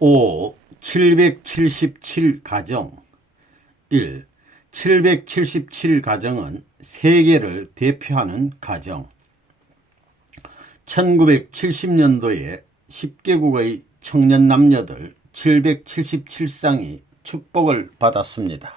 5. 777 가정. 1. 777 가정은 세계를 대표하는 가정. 1970년도에 10개국의 청년 남녀들 777쌍이 축복을 받았습니다.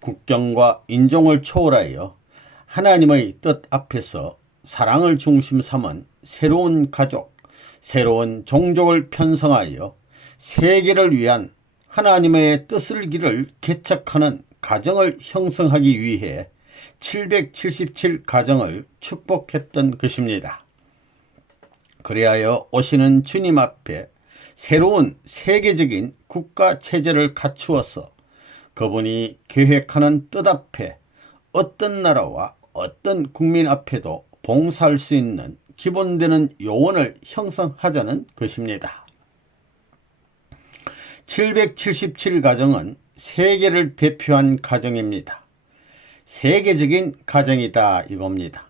국경과 인종을 초월하여 하나님의 뜻 앞에서 사랑을 중심 삼은 새로운 가족, 새로운 종족을 편성하여 세계를 위한 하나님의 뜻을 길을 개척하는 가정을 형성하기 위해 777 가정을 축복했던 것입니다. 그리하여 오시는 주님 앞에 새로운 세계적인 국가 체제를 갖추어서 그분이 계획하는 뜻 앞에 어떤 나라와 어떤 국민 앞에도 봉사할 수 있는 기본되는 요원을 형성하자는 것입니다. 777 가정은 세계를 대표한 가정입니다. 세계적인 가정이다 이겁니다.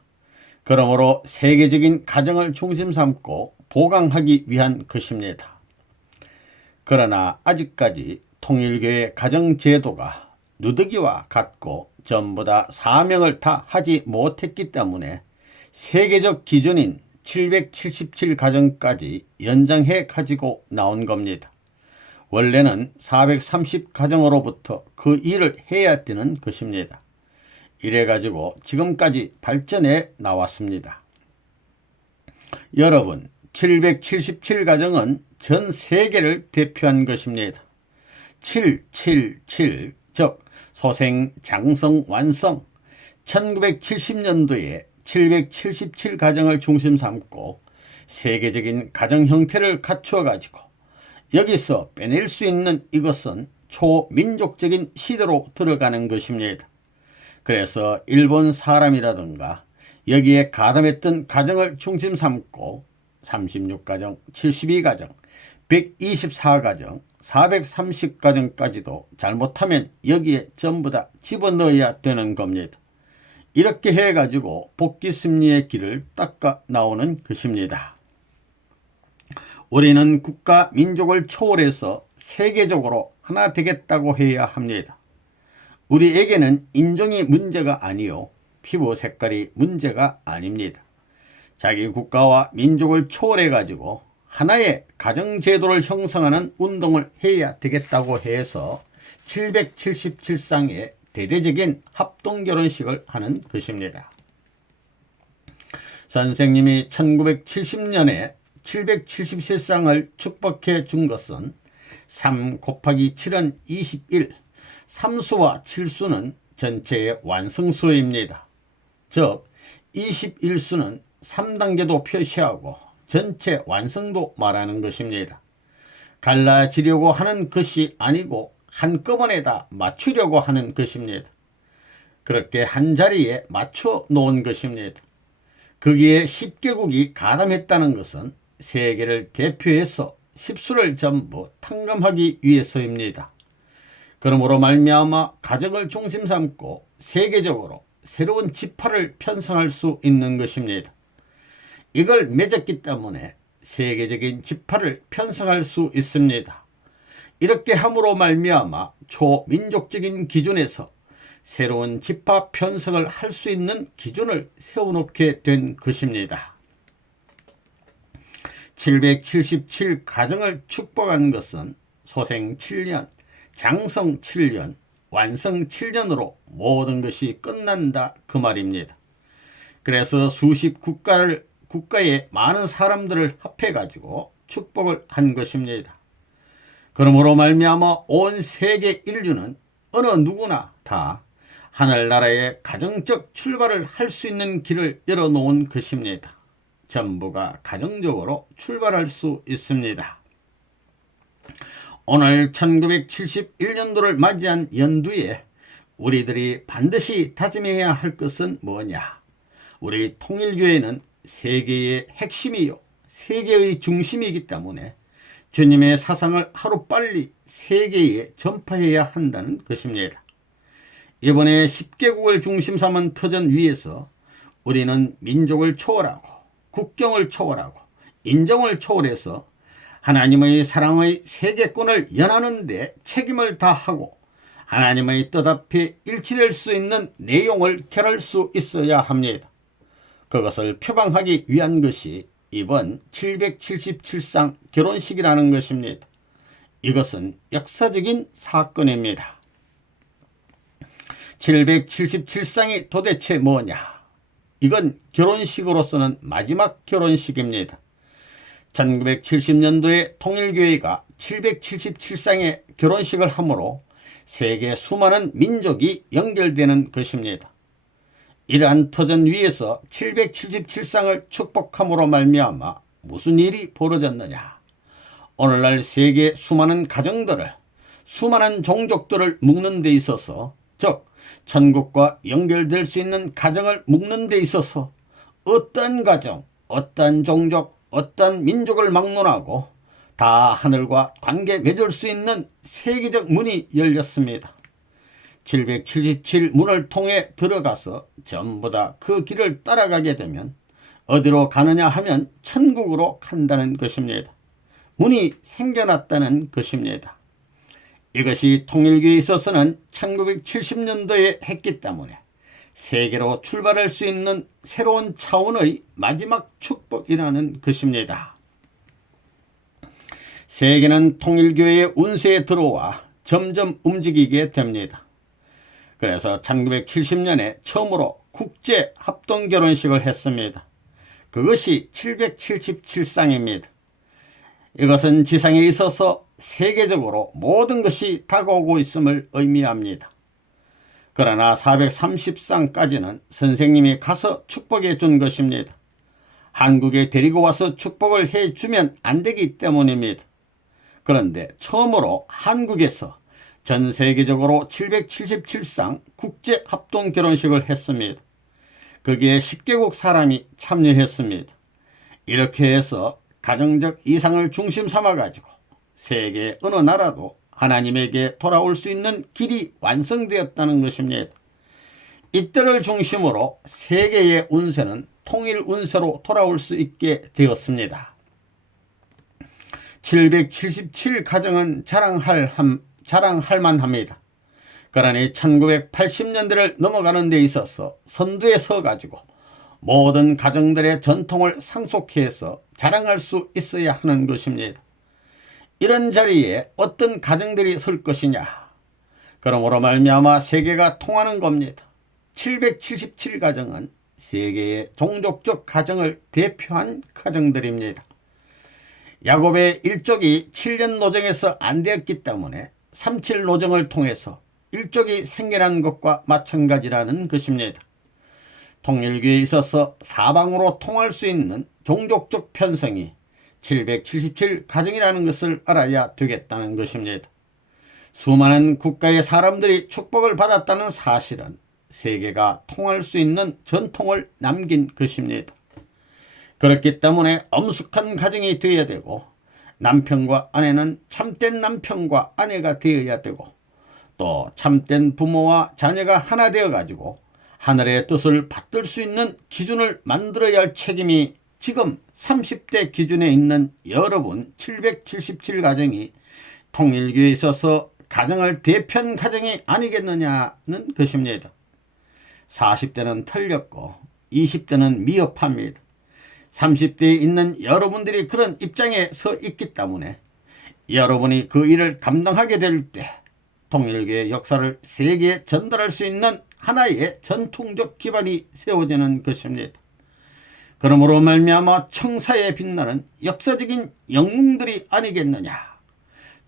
그러므로 세계적인 가정을 중심 삼고 보강하기 위한 것입니다. 그러나 아직까지 통일교회 가정제도가 누더기와 같고 전부 다 사명을 다 하지 못했기 때문에 세계적 기준인 777 가정까지 연장해 가지고 나온 겁니다. 원래는 430 가정으로부터 그 일을 해야 되는 것입니다. 이래 가지고 지금까지 발전해 나왔습니다. 여러분, 777 가정은 전 세계를 대표한 것입니다. 777, 즉 소생, 장성, 완성. 1970년도에 777 가정을 중심 삼고 세계적인 가정 형태를 갖추어 가지고 여기서 빼낼 수 있는 이것은 초민족적인 시대로 들어가는 것입니다. 그래서 일본 사람이라든가 여기에 가담했던 가정을 중심 삼고 36가정, 72가정, 124가정, 430가정까지도 잘못하면 여기에 전부 다 집어넣어야 되는 겁니다. 이렇게 해가지고 복귀심리의 길을 닦아 나오는 것입니다. 우리는 국가, 민족을 초월해서 세계적으로 하나 되겠다고 해야 합니다. 우리에게는 인종이 문제가 아니요 피부 색깔이 문제가 아닙니다. 자기 국가와 민족을 초월해 가지고 하나의 가정제도를 형성하는 운동을 해야 되겠다고 해서 777쌍의 대대적인 합동결혼식을 하는 것입니다. 선생님이 1970년에 777쌍을 축복해 준 것은 3 곱하기 7은 21, 3수와 7수는 전체의 완성수입니다. 즉 21수는 3단계도 표시하고 전체 완성도 말하는 것입니다. 갈라지려고 하는 것이 아니고 한꺼번에 다 맞추려고 하는 것입니다. 그렇게 한 자리에 맞춰 놓은 것입니다. 거기에 10개국이 가담했다는 것은 세계를 대표해서 10수를 전부 탕감하기 위해서입니다. 그러므로 말미암아 가정을 중심 삼고 세계적으로 새로운 지파를 편성할 수 있는 것입니다. 이걸 맺었기 때문에 세계적인 지파를 편성할 수 있습니다. 이렇게 함으로 말미암아 초민족적인 기준에서 새로운 지파 편성을 할 수 있는 기준을 세워놓게 된 것입니다. 777 가정을 축복한 것은 소생 7년, 장성 7년, 완성 7년으로 모든 것이 끝난다 그 말입니다. 그래서 수십 국가의 많은 사람들을 합해 가지고 축복을 한 것입니다. 그러므로 말미암아 온 세계 인류는 어느 누구나 다 하늘나라의 가정적 출발을 할 수 있는 길을 열어놓은 것입니다. 전부가 가정적으로 출발할 수 있습니다. 오늘 1971년도를 맞이한 연두에 우리들이 반드시 다짐해야 할 것은 뭐냐? 우리 통일교회는 세계의 핵심이요 세계의 중심이기 때문에 주님의 사상을 하루빨리 세계에 전파해야 한다는 것입니다. 이번에 10개국을 중심 삼은 터전 위에서 우리는 민족을 초월하고 국경을 초월하고 인종을 초월해서 하나님의 사랑의 세계권을 연하는 데 책임을 다하고 하나님의 뜻 앞에 일치될 수 있는 내용을 겨룰 수 있어야 합니다. 그것을 표방하기 위한 것이 이번 777상 결혼식이라는 것입니다. 이것은 역사적인 사건입니다. 777상이 도대체 뭐냐? 이건 결혼식으로서는 마지막 결혼식입니다. 1970년도에 통일교회가 777상의 결혼식을 하므로 세계 수많은 민족이 연결되는 것입니다. 이러한 터전 위에서 777상을 축복함으로 말미암아 무슨 일이 벌어졌느냐? 오늘날 세계 수많은 가정들을, 수많은 종족들을 묶는 데 있어서, 즉 천국과 연결될 수 있는 가정을 묶는 데 있어서 어떤 가정, 어떤 종족, 어떤 민족을 막론하고 다 하늘과 관계 맺을 수 있는 세계적 문이 열렸습니다. 777문을 통해 들어가서 전부 다 그 길을 따라가게 되면 어디로 가느냐 하면 천국으로 간다는 것입니다. 문이 생겨났다는 것입니다. 이것이 통일교에 있어서는 1970년도에 했기 때문에 세계로 출발할 수 있는 새로운 차원의 마지막 축복이라는 것입니다. 세계는 통일교회의 운세에 들어와 점점 움직이게 됩니다. 그래서 1970년에 처음으로 국제 합동 결혼식을 했습니다. 그것이 777상입니다. 이것은 지상에 있어서 세계적으로 모든 것이 다가오고 있음을 의미합니다. 그러나 430상까지는 선생님이 가서 축복해 준 것입니다. 한국에 데리고 와서 축복을 해주면 안 되기 때문입니다. 그런데 처음으로 한국에서 전 세계적으로 777상 국제합동결혼식을 했습니다. 거기에 10개국 사람이 참여했습니다. 이렇게 해서 가정적 이상을 중심 삼아가지고 세계 어느 나라도 하나님에게 돌아올 수 있는 길이 완성되었다는 것입니다. 이때를 중심으로 세계의 운세는 통일 운세로 돌아올 수 있게 되었습니다. 777 가정은 자랑할 만합니다. 그러니 1980년대를 넘어가는 데 있어서 선두에 서가지고 모든 가정들의 전통을 상속해서 자랑할 수 있어야 하는 것입니다. 이런 자리에 어떤 가정들이 설 것이냐? 그러므로 말미암아 세계가 통하는 겁니다. 777 가정은 세계의 종족적 가정을 대표한 가정들입니다. 야곱의 일족이 7년 노정에서 안 되었기 때문에 37 노정을 통해서 일족이 생겨난 것과 마찬가지라는 것입니다. 통일교에 있어서 사방으로 통할 수 있는 종족적 편성이 777 가정이라는 것을 알아야 되겠다는 것입니다. 수많은 국가의 사람들이 축복을 받았다는 사실은 세계가 통할 수 있는 전통을 남긴 것입니다. 그렇기 때문에 엄숙한 가정이 되어야 되고 남편과 아내는 참된 남편과 아내가 되어야 되고 또 참된 부모와 자녀가 하나 되어 가지고 하늘의 뜻을 받들 수 있는 기준을 만들어야 할 책임이 지금 30대 기준에 있는 여러분 777 가정이 통일교에 있어서 가정을 대표한 가정이 아니겠느냐는 것입니다. 40대는 털렸고 20대는 미흡합니다. 30대에 있는 여러분들이 그런 입장에 서 있기 때문에 여러분이 그 일을 감당하게 될 때 통일교의 역사를 세계에 전달할 수 있는 하나의 전통적 기반이 세워지는 것입니다. 그러므로 말미암아 청사에 빛나는 역사적인 영웅들이 아니겠느냐,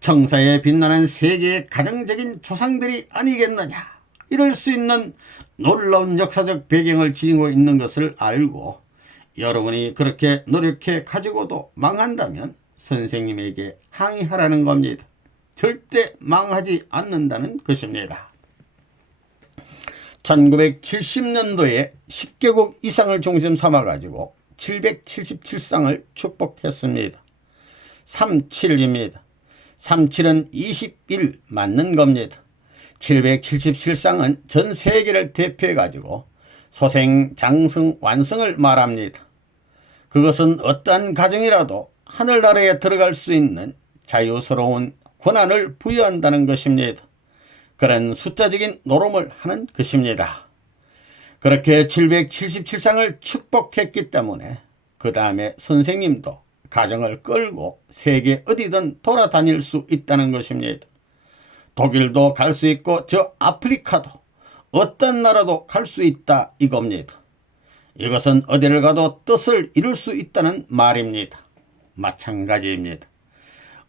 청사에 빛나는 세계의 가정적인 조상들이 아니겠느냐, 이럴 수 있는 놀라운 역사적 배경을 지니고 있는 것을 알고 여러분이 그렇게 노력해 가지고도 망한다면 선생님에게 항의하라는 겁니다. 절대 망하지 않는다는 것입니다. 1970년도에 10개국 이상을 중심 삼아가지고 777상을 축복했습니다. 37입니다. 37은 21 맞는 겁니다. 777상은 전 세계를 대표해가지고 소생, 장성, 완성을 말합니다. 그것은 어떠한 가정이라도 하늘나라에 들어갈 수 있는 자유스러운 권한을 부여한다는 것입니다. 그런 숫자적인 노름을 하는 것입니다. 그렇게 777상을 축복했기 때문에 그 다음에 선생님도 가정을 끌고 세계 어디든 돌아다닐 수 있다는 것입니다. 독일도 갈 수 있고 저 아프리카도 어떤 나라도 갈 수 있다 이겁니다. 이것은 어디를 가도 뜻을 이룰 수 있다는 말입니다. 마찬가지입니다.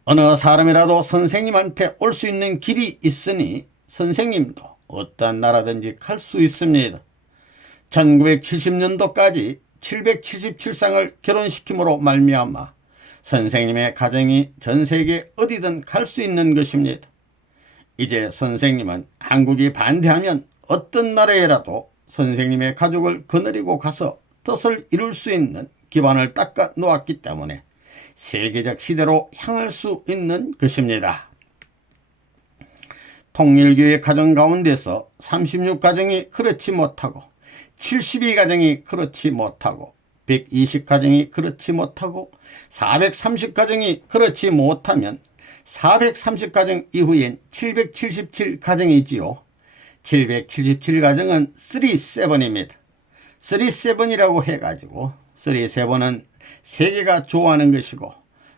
어느 사람이라도 선생님한테 올 수 있는 길이 있으니 선생님도 어떤 나라든지 갈 수 있습니다. 1970년도까지 777상을 결혼시킴으로 말미암아 선생님의 가정이 전 세계 어디든 갈 수 있는 것입니다. 이제 선생님은 한국이 반대하면 어떤 나라에라도 선생님의 가족을 거느리고 가서 뜻을 이룰 수 있는 기반을 닦아 놓았기 때문에 세계적 시대로 향할 수 있는 것입니다. 통일교회 가정 가운데서 36가정이 그렇지 못하고 72가정이 그렇지 못하고 120가정이 그렇지 못하고 430가정이 그렇지 못하면 430가정 이후엔 777가정이지요. 777가정은 37입니다. 37이라고 해가지고 37은 세계가 좋아하는 것이고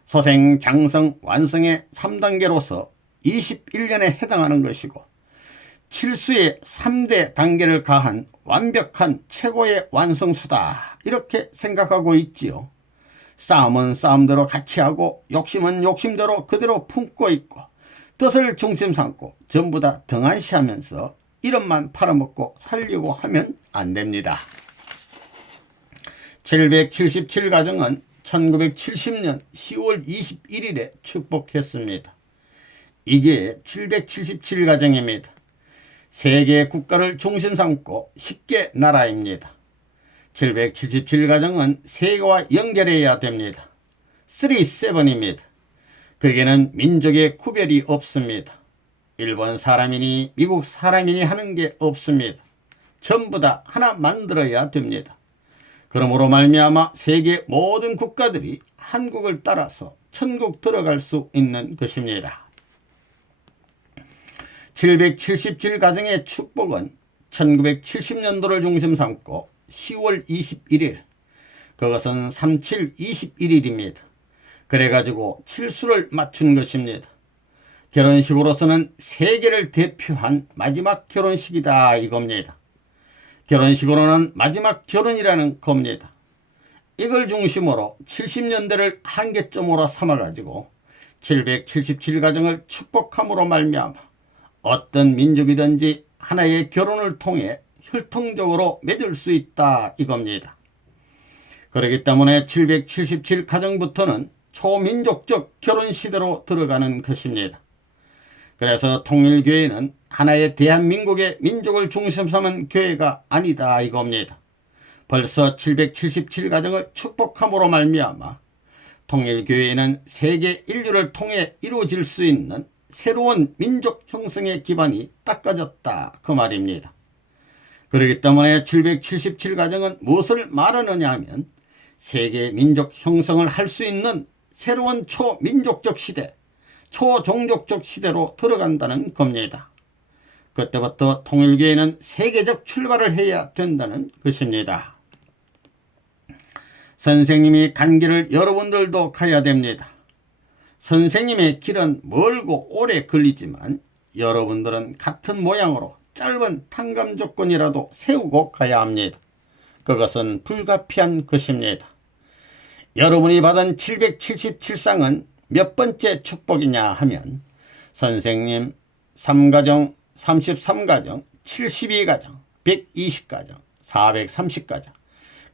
소생, 장성, 완성의 3단계로서 21년에 해당하는 것이고 칠수의 3대 단계를 가한 완벽한 최고의 완성수다 이렇게 생각하고 있지요. 싸움은 싸움대로 같이 하고 욕심은 욕심대로 그대로 품고 있고 뜻을 중심 삼고 전부 다 등한시하면서 이름만 팔아먹고 살려고 하면 안 됩니다. 777가정은 1970년 10월 21일에 축복했습니다. 이게 777가정입니다. 세계 국가를 중심 삼고 10개 나라입니다. 777가정은 세계와 연결해야 됩니다. 37입니다. 거기에는 민족의 구별이 없습니다. 일본 사람이니 미국 사람이니 하는 게 없습니다. 전부 다 하나 만들어야 됩니다. 그러므로 말미암아 세계 모든 국가들이 한국을 따라서 천국 들어갈 수 있는 것입니다. 777가정의 축복은 1970년도를 중심 삼고 10월 21일 그것은 3721일입니다. 그래가지고 칠수를 맞춘 것입니다. 결혼식으로서는 세계를 대표한 마지막 결혼식이다 이겁니다. 결혼식으로는 마지막 결혼이라는 겁니다. 이걸 중심으로 70년대를 한계점으로 삼아가지고 777가정을 축복함으로 말미암아 어떤 민족이든지 하나의 결혼을 통해 혈통적으로 맺을 수 있다 이겁니다. 그렇기 때문에 777가정부터는 초민족적 결혼시대로 들어가는 것입니다. 그래서 통일교회는 하나의 대한민국의 민족을 중심 삼은 교회가 아니다 이겁니다. 벌써 777가정을 축복함으로 말미암아 통일교회는 세계 인류를 통해 이루어질 수 있는 새로운 민족 형성의 기반이 닦아졌다 그 말입니다. 그렇기 때문에 777가정은 무엇을 말하느냐 하면 세계 민족 형성을 할 수 있는 새로운 초민족적 시대, 초종족적 시대로 들어간다는 겁니다. 그때부터 통일교회는 세계적 출발을 해야 된다는 것입니다. 선생님이 간 길을 여러분들도 가야 됩니다. 선생님의 길은 멀고 오래 걸리지만 여러분들은 같은 모양으로 짧은 탕감 조건이라도 세우고 가야 합니다. 그것은 불가피한 것입니다. 여러분이 받은 777상은 몇 번째 축복이냐 하면 선생님 3가정, 33가정, 72가정, 120가정, 430가정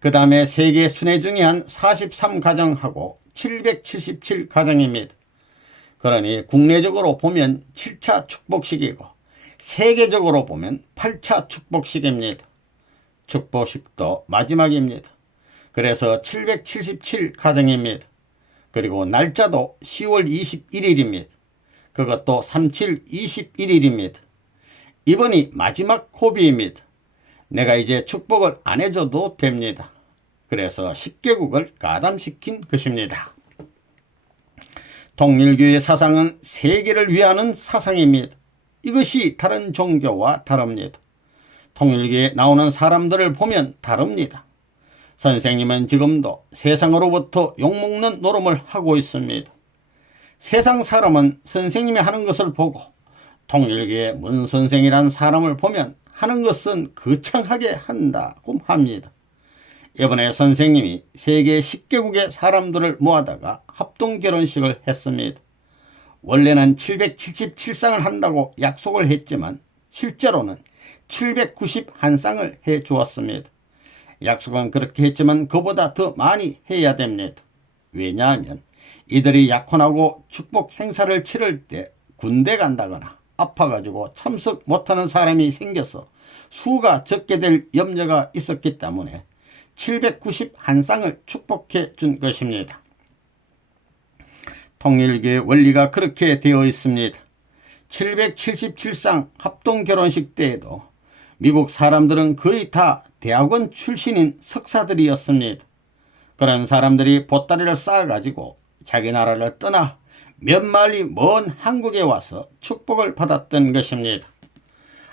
그 다음에 세계 순회 중에 한 43가정하고 777가정입니다. 그러니 국내적으로 보면 7차 축복식이고 세계적으로 보면 8차 축복식입니다. 축복식도 마지막입니다. 그래서 777가정입니다. 그리고 날짜도 10월 21일입니다. 그것도 3721일입니다. 이번이 마지막 고비입니다. 내가 이제 축복을 안 해줘도 됩니다. 그래서 10개국을 가담시킨 것입니다. 통일교의 사상은 세계를 위하는 사상입니다. 이것이 다른 종교와 다릅니다. 통일교에 나오는 사람들을 보면 다릅니다. 선생님은 지금도 세상으로부터 욕먹는 노름을 하고 있습니다. 세상 사람은 선생님이 하는 것을 보고 통일교의 문 선생이란 사람을 보면 하는 것은 거창하게 한다고 합니다. 이번에 선생님이 세계 10개국의 사람들을 모아다가 합동결혼식을 했습니다. 원래는 777쌍을 한다고 약속을 했지만 실제로는 791쌍을 해 주었습니다. 약속은 그렇게 했지만 그보다 더 많이 해야 됩니다. 왜냐하면 이들이 약혼하고 축복 행사를 치를 때 군대 간다거나 아파가지고 참석 못하는 사람이 생겨서 수가 적게 될 염려가 있었기 때문에 791쌍을 축복해 준 것입니다. 통일교의 원리가 그렇게 되어 있습니다. 777쌍 합동결혼식 때에도 미국 사람들은 거의 다 대학원 출신인 석사들이었습니다. 그런 사람들이 보따리를 쌓아가지고 자기 나라를 떠나 몇 마일이 먼 한국에 와서 축복을 받았던 것입니다.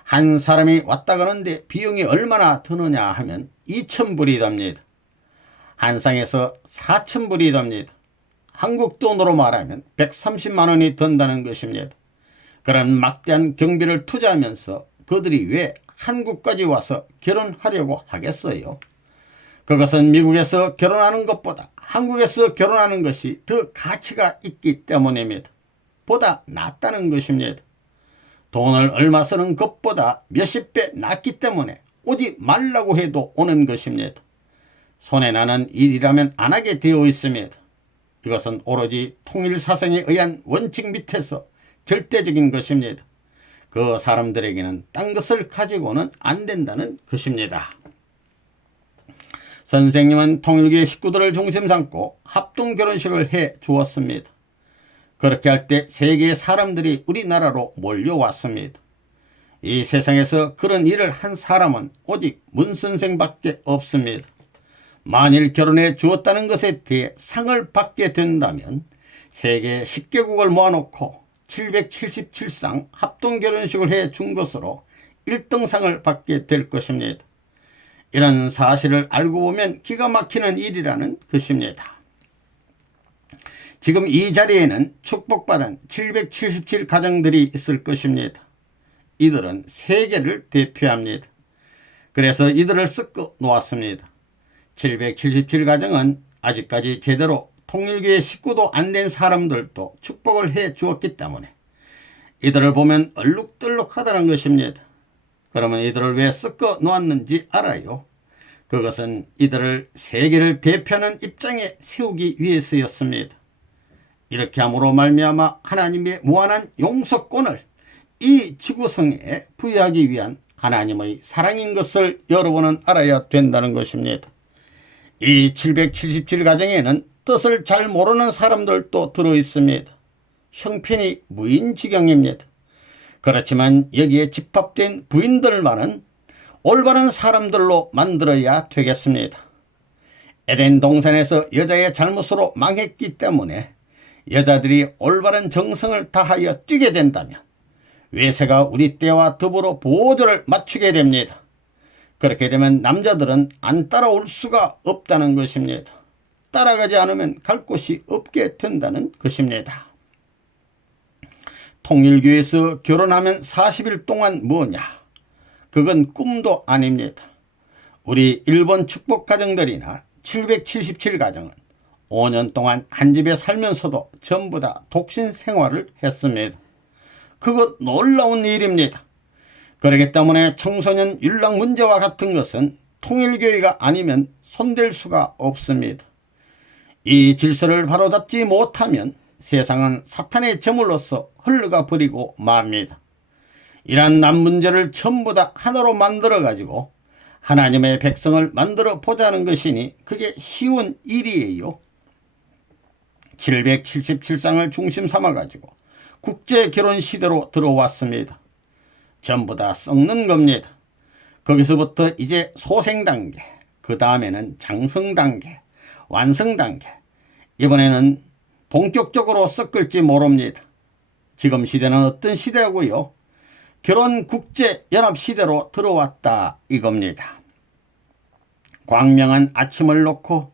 한 사람이 왔다 가는데 비용이 얼마나 드느냐 하면 2,000불이 듭니다. 한 쌍에서 4,000불이 듭니다. 한국 돈으로 말하면 130만원이 든다는 것입니다. 그런 막대한 경비를 투자하면서 그들이 왜 한국까지 와서 결혼하려고 하겠어요? 그것은 미국에서 결혼하는 것보다 한국에서 결혼하는 것이 더 가치가 있기 때문입니다. 보다 낫다는 것입니다. 돈을 얼마 쓰는 것보다 몇십 배 낫기 때문에 오지 말라고 해도 오는 것입니다. 손해나는 일이라면 안 하게 되어 있습니다. 이것은 오로지 통일사상에 의한 원칙 밑에서 절대적인 것입니다. 그 사람들에게는 딴 것을 가지고는 안 된다는 것입니다. 선생님은 통일교의 식구들을 중심 삼고 합동결혼식을 해 주었습니다. 그렇게 할 때 세계의 사람들이 우리나라로 몰려왔습니다. 이 세상에서 그런 일을 한 사람은 오직 문선생밖에 없습니다. 만일 결혼해 주었다는 것에 대해 상을 받게 된다면 세계 10개국을 모아놓고 777쌍 합동결혼식을 해 준 것으로 1등상을 받게 될 것입니다. 이런 사실을 알고 보면 기가 막히는 일이라는 것입니다. 지금 이 자리에는 축복받은 777 가정들이 있을 것입니다. 이들은 세계를 대표합니다. 그래서 이들을 섞어 놓았습니다. 777 가정은 아직까지 제대로 통일교의 식구도 안 된 사람들도 축복을 해 주었기 때문에 이들을 보면 얼룩덜룩하다는 것입니다. 그러면 이들을 왜 섞어 놓았는지 알아요? 그것은 이들을 세계를 대표하는 입장에 세우기 위해서였습니다. 이렇게 함으로 말미암아 하나님의 무한한 용서권을 이 지구성에 부여하기 위한 하나님의 사랑인 것을 여러분은 알아야 된다는 것입니다. 이 777 가정에는 뜻을 잘 모르는 사람들도 들어있습니다. 형편이 무인지경입니다. 그렇지만 여기에 집합된 부인들만은 올바른 사람들로 만들어야 되겠습니다. 에덴 동산에서 여자의 잘못으로 망했기 때문에 여자들이 올바른 정성을 다하여 뛰게 된다면 외세가 우리 때와 더불어 보조를 맞추게 됩니다. 그렇게 되면 남자들은 안 따라올 수가 없다는 것입니다. 따라가지 않으면 갈 곳이 없게 된다는 것입니다. 통일교에서 결혼하면 40일 동안 뭐냐? 그건 꿈도 아닙니다. 우리 일본 축복 가정들이나 777 가정은 5년 동안 한 집에 살면서도 전부 다 독신 생활을 했습니다. 그것 놀라운 일입니다. 그렇기 때문에 청소년 윤락 문제와 같은 것은 통일교회가 아니면 손댈 수가 없습니다. 이 질서를 바로잡지 못하면 세상은 사탄의 제물로서 흘러가 버리고 맙니다. 이러한 남 문제를 전부 다 하나로 만들어 가지고 하나님의 백성을 만들어 보자는 것이니 그게 쉬운 일이에요. 777쌍을 중심 삼아 가지고 국제 결혼 시대로 들어왔습니다. 전부 다 썩는 겁니다. 거기서부터 이제 소생 단계, 그 다음에는 장성 단계, 완성 단계, 이번에는 본격적으로 섞을지 모릅니다. 지금 시대는 어떤 시대라고요? 결혼국제연합시대로 들어왔다 이겁니다. 광명한 아침을 놓고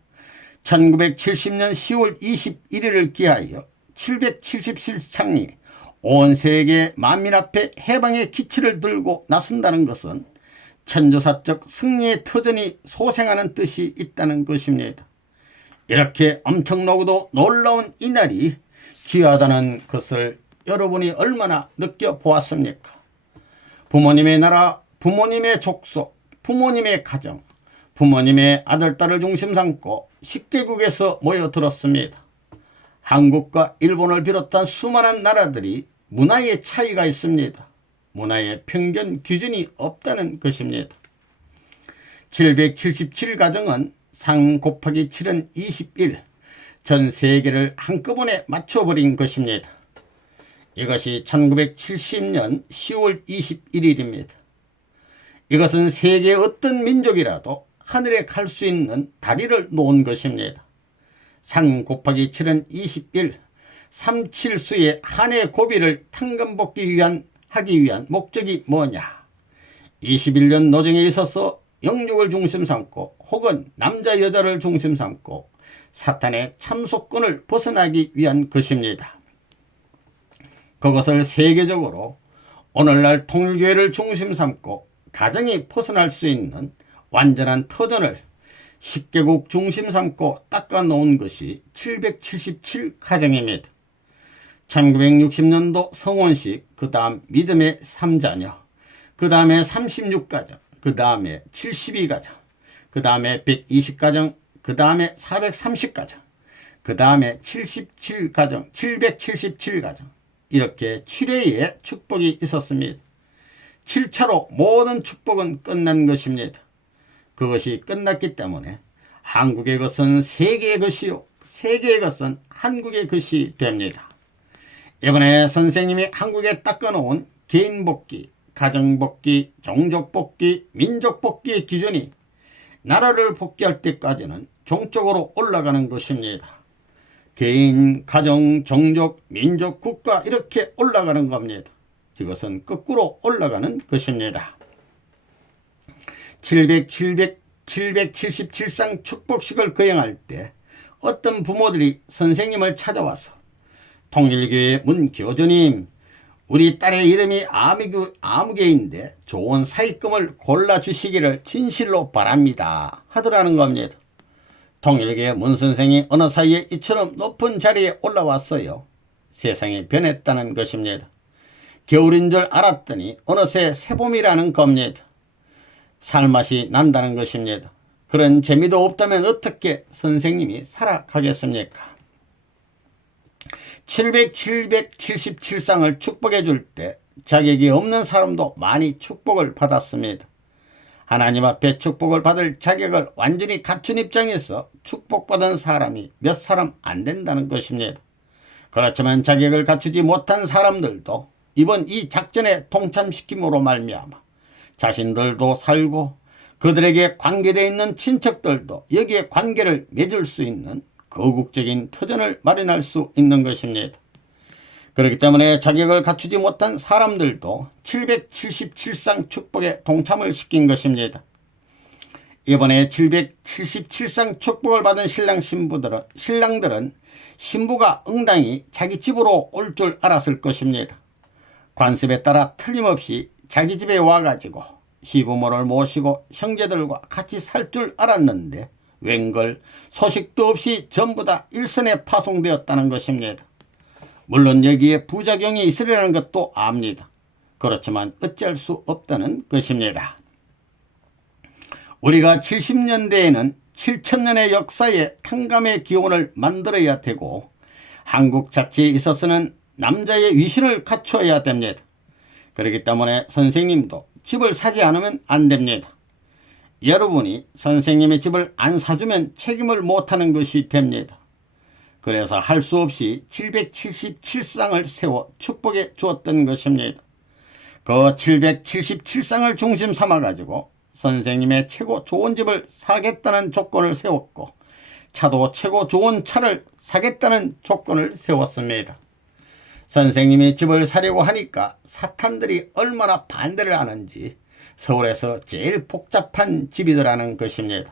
1970년 10월 21일을 기하여 777창이 온 세계 만민 앞에 해방의 기치를 들고 나선다는 것은 천조사적 승리의 터전이 소생하는 뜻이 있다는 것입니다. 이렇게 엄청나고도 놀라운 이날이 귀하다는 것을 여러분이 얼마나 느껴보았습니까? 부모님의 나라, 부모님의 족속, 부모님의 가정, 부모님의 아들, 딸을 중심 삼고 10개국에서 모여들었습니다. 한국과 일본을 비롯한 수많은 나라들이 문화의 차이가 있습니다. 문화의 평균 기준이 없다는 것입니다. 777가정은 3 곱하기 7은 21, 전 세계를 한꺼번에 맞춰버린 것입니다. 이것이 1970년 10월 21일입니다. 이것은 세계의 어떤 민족이라도 하늘에 갈 수 있는 다리를 놓은 것입니다. 3 곱하기 7은 21, 37수의 한 해 고비를 하기 위한 목적이 뭐냐? 21년 노정에 있어서 영육을 중심 삼고 혹은 남자 여자를 중심 삼고 사탄의 참속권을 벗어나기 위한 것입니다. 그것을 세계적으로 오늘날 통일교회를 중심 삼고 가정이 벗어날 수 있는 완전한 터전을 10개국 중심 삼고 닦아놓은 것이 777가정입니다. 1960년도 성혼식, 그 다음 믿음의 3자녀, 그 다음에 36가정, 그 다음에 72가정, 그 다음에 120가정, 그 다음에 430가정, 그 다음에 77가정, 777가정, 이렇게 7회의 축복이 있었습니다. 7차로 모든 축복은 끝난 것입니다. 그것이 끝났기 때문에 한국의 것은 세계의 것이요, 세계의 것은 한국의 것이 됩니다. 이번에 선생님이 한국에 닦아놓은 개인복귀, 가정복귀, 종족복귀, 민족복귀의 기준이 나라를 복귀할 때까지는 종적으로 올라가는 것입니다. 개인, 가정, 종족, 민족, 국가 이렇게 올라가는 겁니다. 이것은 거꾸로 올라가는 것입니다. 777상 축복식을 거행할 때 어떤 부모들이 선생님을 찾아와서 통일교회 문교주님, 우리 딸의 이름이 아무개인데 좋은 사익금을 골라주시기를 진실로 바랍니다 하더라는 겁니다. 통일교회 문선생이 어느 사이에 이처럼 높은 자리에 올라왔어요. 세상이 변했다는 것입니다. 겨울인 줄 알았더니 어느새 새봄이라는 겁니다. 살맛이 난다는 것입니다. 그런 재미도 없다면 어떻게 선생님이 살아가겠습니까? 777상을 축복해 줄 때 자격이 없는 사람도 많이 축복을 받았습니다. 하나님 앞에 축복을 받을 자격을 완전히 갖춘 입장에서 축복받은 사람이 몇 사람 안 된다는 것입니다. 그렇지만 자격을 갖추지 못한 사람들도 이번 이 작전에 동참시킴으로 말미암아 자신들도 살고 그들에게 관계되어 있는 친척들도 여기에 관계를 맺을 수 있는 거국적인 터전을 마련할 수 있는 것입니다. 그렇기 때문에 자격을 갖추지 못한 사람들도 777상 축복에 동참을 시킨 것입니다. 이번에 777상 축복을 받은 신랑들은 신부가 응당히 자기 집으로 올 줄 알았을 것입니다. 관습에 따라 틀림없이 자기 집에 와가지고 시부모를 모시고 형제들과 같이 살 줄 알았는데 웬걸 소식도 없이 전부 다 일선에 파송되었다는 것입니다. 물론 여기에 부작용이 있으리라는 것도 압니다. 그렇지만 어찌할 수 없다는 것입니다. 우리가 70년대에는 7천년의 역사에 탕감의 기원을 만들어야 되고 한국 자치에 있어서는 남자의 위신을 갖춰야 됩니다. 그렇기 때문에 선생님도 집을 사지 않으면 안 됩니다. 여러분이 선생님의 집을 안 사주면 책임을 못하는 것이 됩니다. 그래서 할 수 없이 777상을 세워 축복해 주었던 것입니다. 그 777상을 중심 삼아가지고 선생님의 최고 좋은 집을 사겠다는 조건을 세웠고 차도 최고 좋은 차를 사겠다는 조건을 세웠습니다. 선생님이 집을 사려고 하니까 사탄들이 얼마나 반대를 하는지 서울에서 제일 복잡한 집이더라는 것입니다.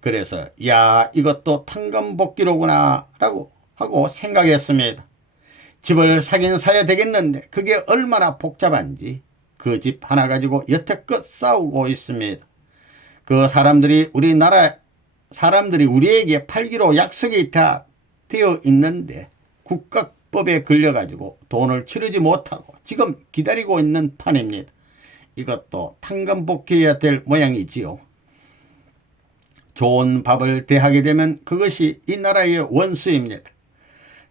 그래서 야, 이것도 탕감복기로구나 라고 하고 생각했습니다. 집을 사긴 사야 되겠는데 그게 얼마나 복잡한지 그 집 하나 가지고 여태껏 싸우고 있습니다. 그 우리나라 사람들이 우리에게 팔기로 약속이 다 되어 있는데 국가법에 걸려가지고 돈을 치르지 못하고 지금 기다리고 있는 판입니다. 이것도 탕감복귀해야 될 모양이지요. 좋은 밥을 대하게 되면 그것이 이 나라의 원수입니다.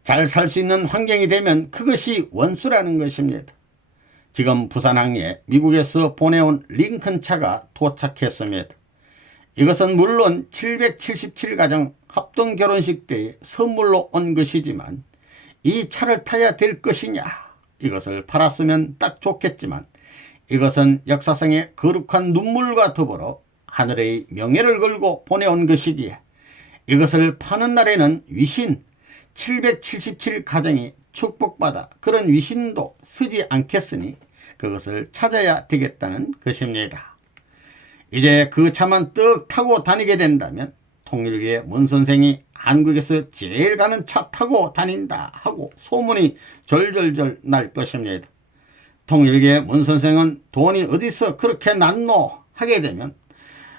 잘 살 수 있는 환경이 되면 그것이 원수라는 것입니다. 지금 부산항에 미국에서 보내온 링컨 차가 도착했습니다. 이것은 물론 777가정 합동 결혼식 때에 선물로 온 것이지만 이 차를 타야 될 것이냐, 이것을 팔았으면 딱 좋겠지만 이것은 역사상의 거룩한 눈물과 더불어 하늘의 명예를 걸고 보내온 것이기에 이것을 파는 날에는 위신 777가정이 축복받아 그런 위신도 쓰지 않겠으니 그것을 찾아야 되겠다는 것입니다. 이제 그 차만 떡 타고 다니게 된다면 통일교의 문 선생이 한국에서 제일 가는 차 타고 다닌다 하고 소문이 절절절 날 것입니다. 통일교의 문 선생은 돈이 어디서 그렇게 났노 하게 되면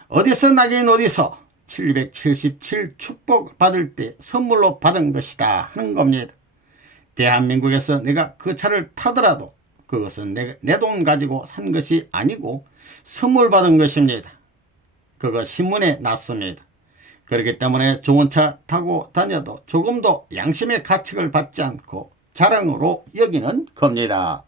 어디서 나긴 어디서 777 축복 받을 때 선물로 받은 것이다 하는 겁니다. 대한민국에서 내가 그 차를 타더라도 그것은 내 돈 가지고 산 것이 아니고 선물 받은 것입니다. 그거 신문에 났습니다. 그렇기 때문에 좋은 차 타고 다녀도 조금도 양심의 가책을 받지 않고 자랑으로 여기는 겁니다.